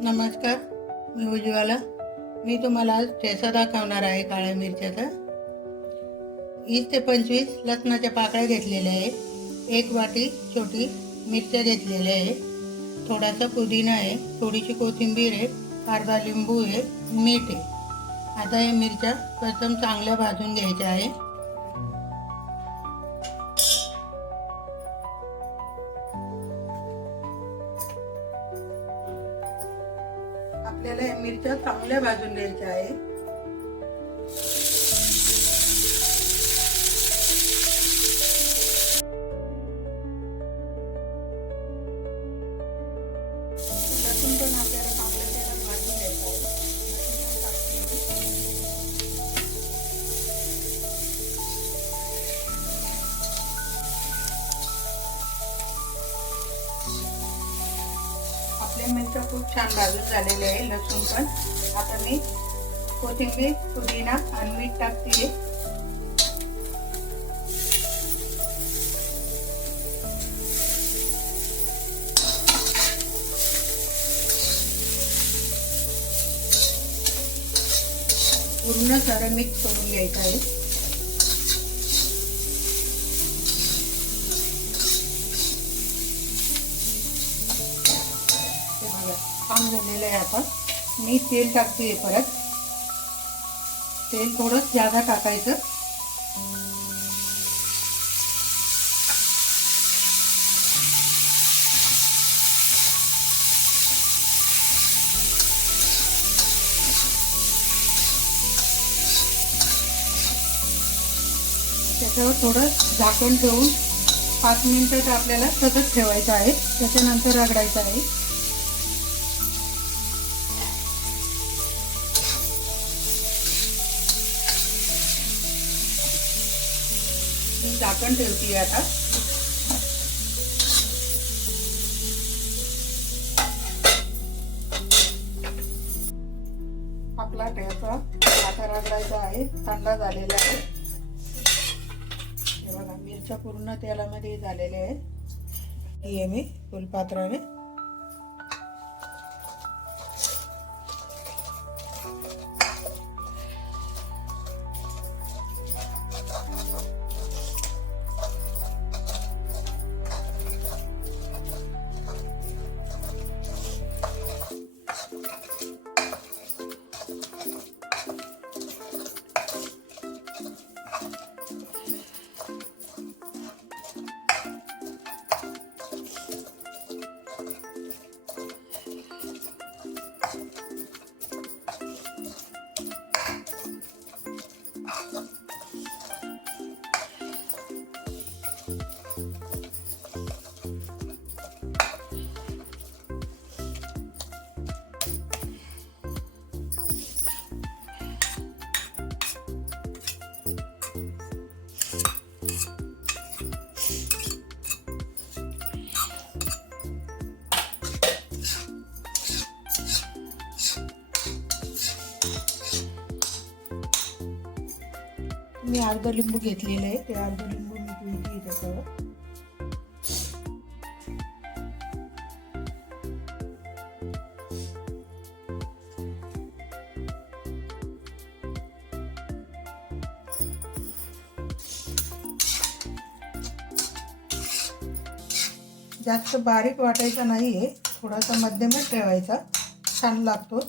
नमस्कार, मी उज्ज्वला. मी तुम्हाला आज ठेचा दाखवणार आहे काळ्या मिरच्याचा. 20 ते 25 लसणाच्या पाकळ्या घेतलेल्या आहे. 1 वाटी छोटी मिरच्या घेतलेल्या आहे. थोडासा पुदिना आहे, थोडीशी कोथिंबीर आहे, अर्धा लिंबू आहे, मीठ आहे. आता हे मिरच्या प्रथम चांगल्या भाजून घ्यायच्या आहे. आपल्याला या मिरच्या चांगल्या भाजून घ्यायच्या आहे. लसूण पण आपल्याला चांगल्या तेलात भाजून घ्यायचा आहे. आपल्या मिरच्या खूप छान भाजून झालेल्या आहे. लसूण पण. आता मी कोथिंबीर, पुदिना आणि मीठ टाकते. पूर्ण सारं मिक्स करून घ्यायचं आहे. हे बघा छान झालेलं आहे. आता मी तेल टाकते. परत तेल थोडं जादा टाकायचं. त्याच्यावर थोडं झाकण ठेवून 5 मिनिटं आपल्याला तसंच ठेवायचं आहे. त्याच्यानंतर रगडायचं आहे. मी झाकण ठेवते आता. आपला ठेचा आता रगडायचा आहे. थंड झालेला आहे. हे बघा मिरच्या पूर्ण तेलामध्ये झालेल्या आहे. ही मी फुलपात्राने मी अर्धा लिंबू घेतलेलं आहे. ते अर्धा लिंबू मी पिळते त्याच्यावर. जास्त बारीक वाटायचा नाही आहे, थोडासा मध्यमच ठेवायचा, छान लागतो.